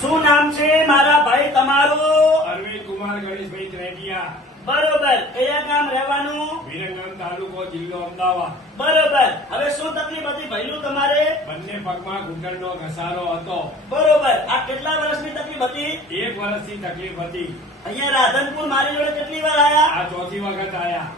શું નામ છે? મારા ભાઈ તમારું? અરવિંદ કુમાર ગણેશભાઈ ત્રેડિયા બરોબર. કયા ગામ રહેવાનું? વિરંગામ તાલુકો જિલ્લો અમદાવાદ. બરોબર. હવે શું તકલીફ હતી ભૈલું તમારે? બંને પગમાં ઘૂંટણનો ઘસારો હતો. બરોબર. આ કેટલા વર્ષની તકલીફ હતી? એક વર્ષથી તકલીફ હતી. અહીંયા રાધનપુર મારી જોડે કેટલી વાર આયા? આ ચોથી વખત આયા.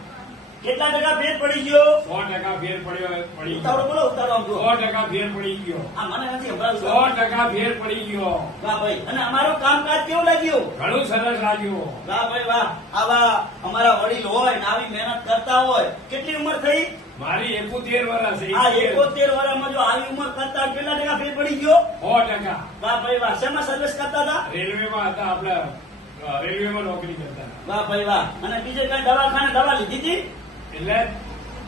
કેટલા ટકા ફેર પડી ગયો? સો ટકા ફેર પડ્યો પડી ઉતારો બોલો ઉતારો આમ સો ટકા ફેર પડી ગયો. આ મને નથી સો ટકા ફેર પડી ગયો. વાહ ભાઈ અને અમારું કામકાજ કેવું લાગ્યું? ઘણું સરસ લાગ્યું. વાહ ભાઈ વાહ. આવા અમારા વડીલ હોય ને આવી મહેનત કરતા હોય કેટલી ઉંમર થઈ? મારી એકોતેર વર્ષ આ એકોતેર વર્ષમાં જો આવી ઉંમર કરતા કેટલા ટકા ફેર પડી ગયો? સો ટકા. વાહ ભાઈ વાહ. શેમાં સર્વિસ કરતા હતા? રેલવેમાં હતા આપણે રેલવે રેલવેમાં નોકરી કરતા વાહ ભાઈ વાહ. અને બીજે કઈ દવાખાને દવા લીધી હતી? એટલે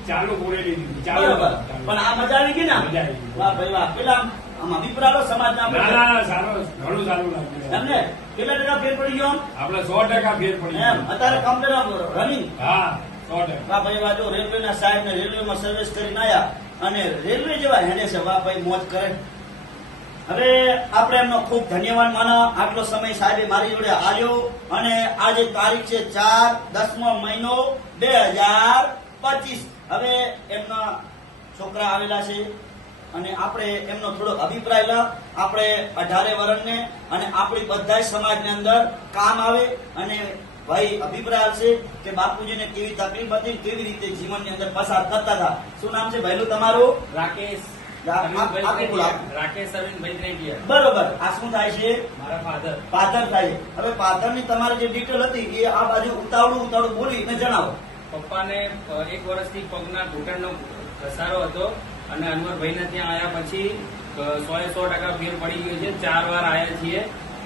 ચાલુ ગોળેલી દીધી ચાલુ બરોબર. પણ આ મજા આવી ગઈ ને? મજા આવી ગઈ. વાહ ભાઈ વાહ. પેલા આમાં વિપરાલો સમાજના ના ના સારું ઘણું સારું લાગ્યું એમને કેટલા ટકા ફેર પડી ગયો? આપણે સો ટકા ફેર પડી એમ. અત્યારે કમ્પ્લેટ રનિંગ હા સો ટકા. વાહ ભાઈ વાહ જો રેલવેના સાહેબ ને રેલવે માં સર્વિસ કરીને આયા. અને રેલવે જેવા હેડે છે. વાહ ભાઈ મોજ કરે. હવે આપણે એમનો ખૂબ ધન્યવાદ માનો આટલો સમય સાહેબે મારી જોડે આવ્યો અને આજે તારીખ છે ચાર દસમો મહિનો બે હજાર પચીસ. હવે એમના છોકરા આવેલા છે અને આપણે એમનો થોડો અભિપ્રાય લા. આપણે અઢારે વરણને અને આપણી બધા સમાજની અંદર કામ આવે અને ભાઈ અભિપ્રાય છે કે બાપુજીને કેવી તકલીફ હતી કેવી રીતે જીવનની અંદર પસાર કરતા હતા. શું નામ છે? ભાઈલું તમારું? રાકેશ. બરોબર. આ શું થાય છે? થાય. તમારી જે ડિટેલ હતી એ આ બાજુ ઉતાવળું ઉતાવળું બોલીને જણાવો. પપ્પાને એક વર્ષથી પગના ઘૂંટણનો ઘસારો હતો અને અનવરભાઈને ત્યાં આવ્યા પછી સો એ સો ટકા ફેર પડી ગયો છે. ચાર વાર આવ્યા છીએ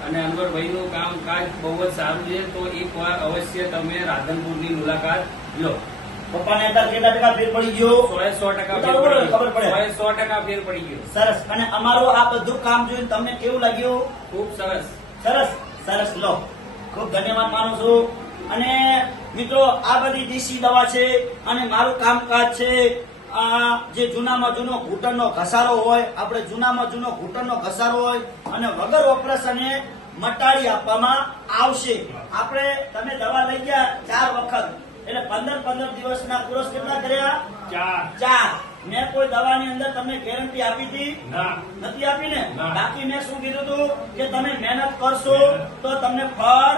અને અનવરભાઈનું કામકાજ બહુ જ સારું છે. તો એક વાર અવશ્ય તમે રાધનપુરની મુલાકાત લો. પપ્પાને અત્યારે કેટલા ટકા ફેર પડી ગયો. સો ટકા ખબર પડે. સો ટકા ફેર પડી ગયો. સરસ. અને અમારું આ બધું કામ જોઈને તમને કેવું લાગ્યું? ખૂબ સરસ. સરસ. સરસ. લો. ખૂબ ધન્યવાદ માનું છું. અને મિત્રો આ બધી દેશી દવા છે અને મારું કામકાજ છે. આ જે જૂનામાં જૂનો ઘૂંટણનો ઘસારો હોય આપણે જૂનામાં જૂનો ઘૂંટણનો ઘસારો હોય અને વગર ઓપરેશને મટાડી આપવામાં આવશે. આપણે તમે દવા લઈ ગયા ચાર વખત. એટલે પંદર પંદર દિવસના કોર્સ કેટલા કર્યા? ચાર. ચાર. મેં કોઈ દવાની અંદર તમને ગેરંટી આપી હતી? ના. નથી આપી ને. બાકી મેં શું કીધું હતું કે તમે મહેનત કરશો તો તમને ફળ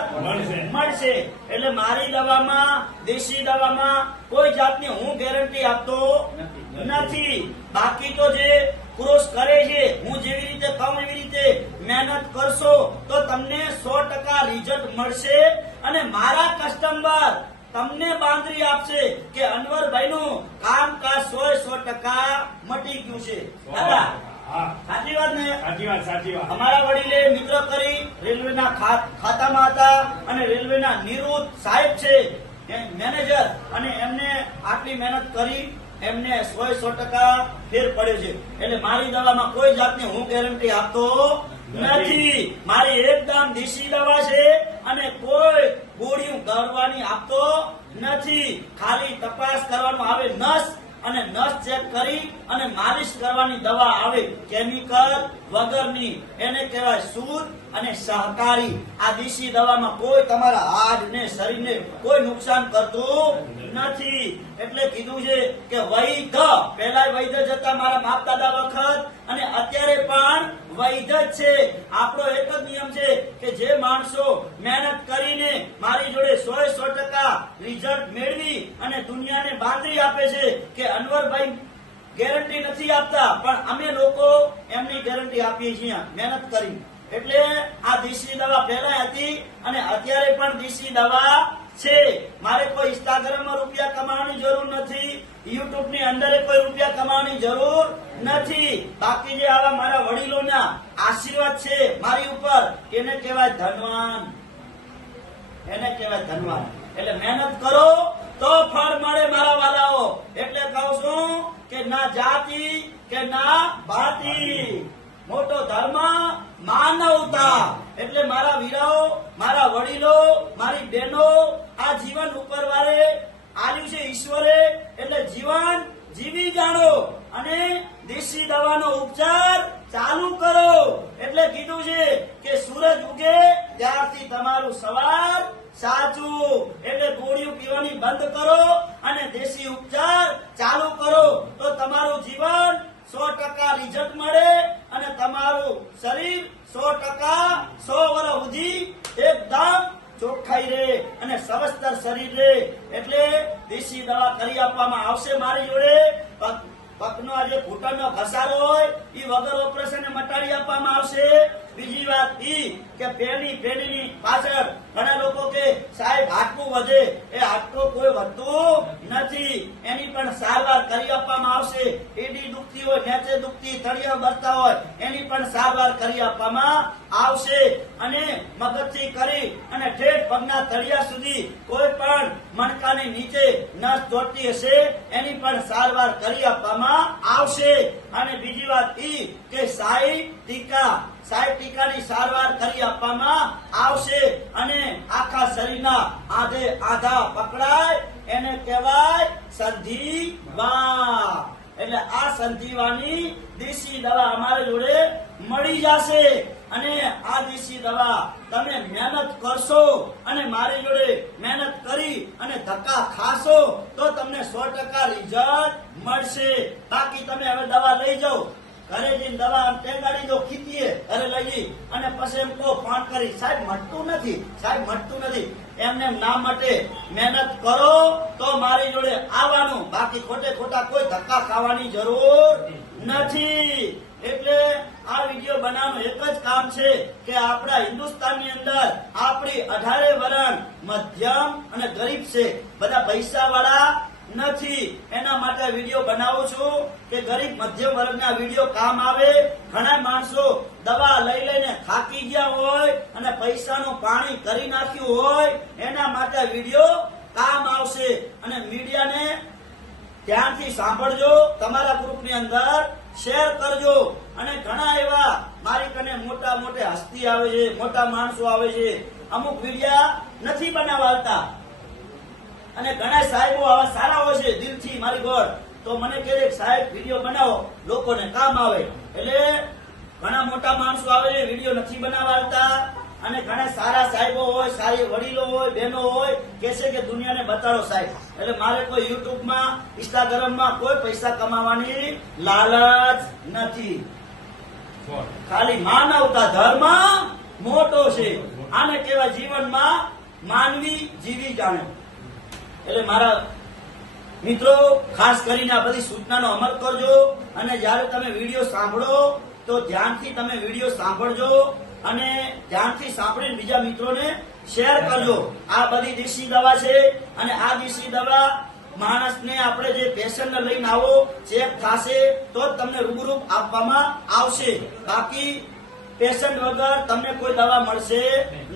મળશે. એટલે મારી દવામાં દેશી દવામાં કોઈ જાતની હું ગેરંટી આપતો નથી. નથી. બાકી તો જે ક્રોસ કરે છે હું જેવી રીતે કહું એવી રીતે મહેનત કરશો તો તમને સો ટકા રિઝલ્ટ મળશે. અને મારા કસ્ટમર તમને બાંધરી આપશે કે અનવરભાઈ નું કામકાજ સો સો ટકા મટી ગયું છે. દાદા સાચી વાત ને? સાચી વાત સાચી વાત. અમારા વડીલે મિત્ર કરી રેલવેના ખાતામાં હતા અને રેલવેના નિવૃત્ત સાહેબ છે મેનેજર અને એમને આટલી મહેનત કરી એમને સો સો ટકા ફેર પડ્યો છે. એટલે મારી દવામાં કોઈ જાતની હું ગેરંટી આપતો નથી. મારી એકદમ દેશી દવા છે અને કોઈ ગોળીઓ ગળવાની આપતો નથી. ખાલી તપાસ કરવાનું આવે, નસ અને નસ ચેક કરી અને માલિશ કરવાની દવા આવે. કેમિકલ વગરની, એને કહેવાય શુદ્ધ અને સહકારી. આ દેશી દવામાં કોઈ તમારા હાડને શરીરને કોઈ નુકસાન કરતું નથી. એટલે કીધું છે કે વૈધ પહેલા વૈધ જતા મારા બાપ દાદા વખત. અને અત્યારે પણ વૈધ છે. આપણો એક જ નિયમ છે કે જે માણસો મહેનત કરીને મારી જોડે સો સો ટકા રિઝલ્ટ મેળવી અને દુનિયાને બાંધરી આપે છે કે અનવરભાઈ ગેરંટી નથી આપતા, પણ અમે લોકો એમની ગેરંટી આપીએ છીએ મહેનત કરી એટલે આ દેશી દવા પહેલા હતી અને અત્યારે પણ દેશી દવા છે. મારે કોઈ ઇન્સ્ટાગ્રામમાં રૂપિયા કમાવાની જરૂર નથી. યુટ્યુબની અંદર કોઈ રૂપિયા કમાવાની જરૂર નથી. બાકી જે આવા મારા વડીલોના આશીર્વાદ છે મારી ઉપર એને કહેવાય ધનવાન. એને કહેવાય ધનવાન. એટલે મહેનત કરો તો ફળ મળે મારા વાલાઓ. એટલે કહું છું કે ના જાતિ, કે ના ભાતિ. મોટો ધર્મ માનવતા એટલે મારા વીરાઓ, મારા વડીલો, મારી બહેનો આ જીવન ઉપર વારે આવ્યું છે ઈશ્વરે. એટલે જીવન જીવી જાણો અને દેશી દવાનો ઉપચાર ચાલુ કરો. એટલે કીધું છે કે સૂરજ ઉગે ત્યારથી તમારું સવાર સાચું. એટલે ગોળીઓ પીવાની બંધ કરો અને દેશી ઉપચાર ચાલુ કરો. તો તમારું જીવન સો ટકા રિઝલ્ટ મળે અને તમારું શરીર સો ટકા સો વર્ષ સુધી એકદમ ચોખ્ખાઈ રહે અને સવસ્તર શરીર રહે. એટલે દેશી દવા કરી આપવામાં આવશે મારી જોડે. પગનો આ જે ઘૂંટણનો ઘસારો હોય એ વગર ઓપરેશન મટાડી આપવામાં આવશે. બીજી વાત એ કે પેલી પેઢીની પાછળ ઘણા લોકો કે સાહેબ હાટકું વધે. એ હાટકું કોઈ વધતું નથી. એની પણ સારવાર કરી આપવામાં આવશે. એડી દુખતી હોય નેચે દુખતી, તળિયા બરતા હોય, એની પણ સારવાર કરી આપવામાં આવશે. અને મગજથી કરી અને ઠેઠ પગના તળિયા સુધી કોઈ પણ મણકાની નીચે નસ દોડતી હશે, એની પણ સારવાર કરી આપવામાં આવશે. અને બીજી વાત ઈ કે સાઈ ટીકા, સાઈ ટીકાની સારવાર કરી આપવામાં આવશે અને આખા શરીરના આધે આધા પકડાય, એને કહેવાય સંધિવા એટલે આ સંધિવાની દેશી દવા અમારી જોડે મળી જશે. અને આ દેશી દવા તમે મહેનત કરશો અને મારી જોડે મહેનત કરી અને ધક્કા ખાશો તો તમને સો ટકા રિઝલ્ટ મળશે. બાકી તમે હવે દવા લઈ જાઓ. ઘરે જઈને દવા ટેંગાડી દો, ખીચીએ, ઘરે લઈ જઈ અને પછી એમ કહો, ફોન કરી. સાહેબ, મટતું નથી. સાહેબ, મટતું નથી. એમને ના મટે. મહેનત કરો તો મારી જોડે આવવાનું. બાકી ખોટે ખોટા કોઈ ધક્કા ખાવાની જરૂર નથી. એટલે આ વીડિયો બનાવવાનું એક જ કામ છે કે આપણા હિન્દુસ્તાનની અંદર આપણી અઢારે વરણ મધ્યમ અને ગરીબ છે. બધા પૈસા વાળા નથી. એના માટે વીડિયો બનાવું છું કે ગરીબ મધ્યમ વર્ગના વીડિયો કામ આવે. ઘણા માણસો દવા લઈ લઈને થાકી ગયા હોય અને પૈસાનું પાણી કરી નાખ્યું હોય. એના માટે વીડિયો કામ આવશે. અને મીડિયાને ધ્યાનથી સાંભળજો. તમારા ગ્રુપની અંદર શેર કરજો. અને ઘણા એવા મારી કને મોટા મોટે હસ્તી આવે છે, મોટા માણસો આવે છે, અમુક વિડિયા નથી બનાવતા. અને ઘણા સાહેબો આવા સારા હોય છે દિલથી મારી ઘર તો મને કે સાહેબ, વીડિયો બનાવો. લોકોને કામ આવે. એટલે ઘણા મોટા માણસો આવે છે, વીડિયો નથી બનાવતા. અને ઘણા સારા સાહેબો હોય, સારી વડીલો હોય, બહેનો હોય કે છે કે દુનિયાને બતાડો સાહેબ. એટલે મારે કોઈ યુટ્યુબમાં ઇન્સ્ટાગ્રામમાં કોઈ પૈસા કમાવાની લાલચ નથી. ખાલી માનવતા ધર્મ મોટો છે. આને કેવા જીવનમાં માનવી જીવી જાણે. એટલે મારા મિત્રો ખાસ કરીને આ બધી સૂચનાનો અમલ કરજો અને જ્યારે તમે વીડિયો સાંભળો તો ધ્યાનથી તમે વીડિયો સાંભળજો અને ધ્યાનથી સાંભળીને બીજા મિત્રોને શેર કરજો. આ બધી દેશી દવા છે અને આ દેશી દવા માણસને આપણે જે પેશન્ટને લઈને આવો, ચેક થશે તો તમને રૂબરૂ આપવામાં આવશે. બાકી પેશન્ટ વગર તમને કોઈ દવા મળશે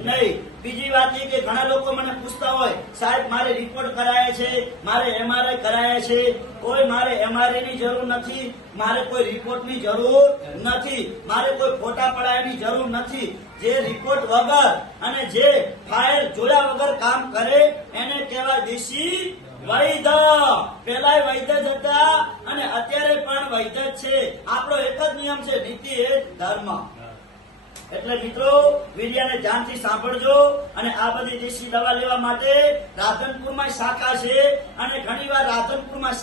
નહીં. બીજી વાત એ કે ઘણા લોકો મને પૂછતા હોય, સાહેબ, મારે રિપોર્ટ કરાયા છે, મારે એમઆરઆઈ કરાયા છે. કોઈ મારે એમઆરઆઈ ની જરૂર નથી. મારે કોઈ રિપોર્ટની જરૂર નથી. મારે કોઈ ફોટા પડાયાની જરૂર નથી. જે રિપોર્ટ વગર અને જે ફાઇલ જોયા વગર કામ કરે, એને કહેવાય દેશી વૈધ પેલા વૈધ હતા અને અત્યારે પણ વૈધ છે. આપણો એક જ નિયમ છે, નીતિ એ ધર્મ. એટલે મિત્રો વિડિયાને ધ્યાનથી સાંભળજો અને આ બધી દેશી દવા લેવા માટે રાધનપુરમાં શાખા છે અને ઘણીવાર રાધનપુરમાં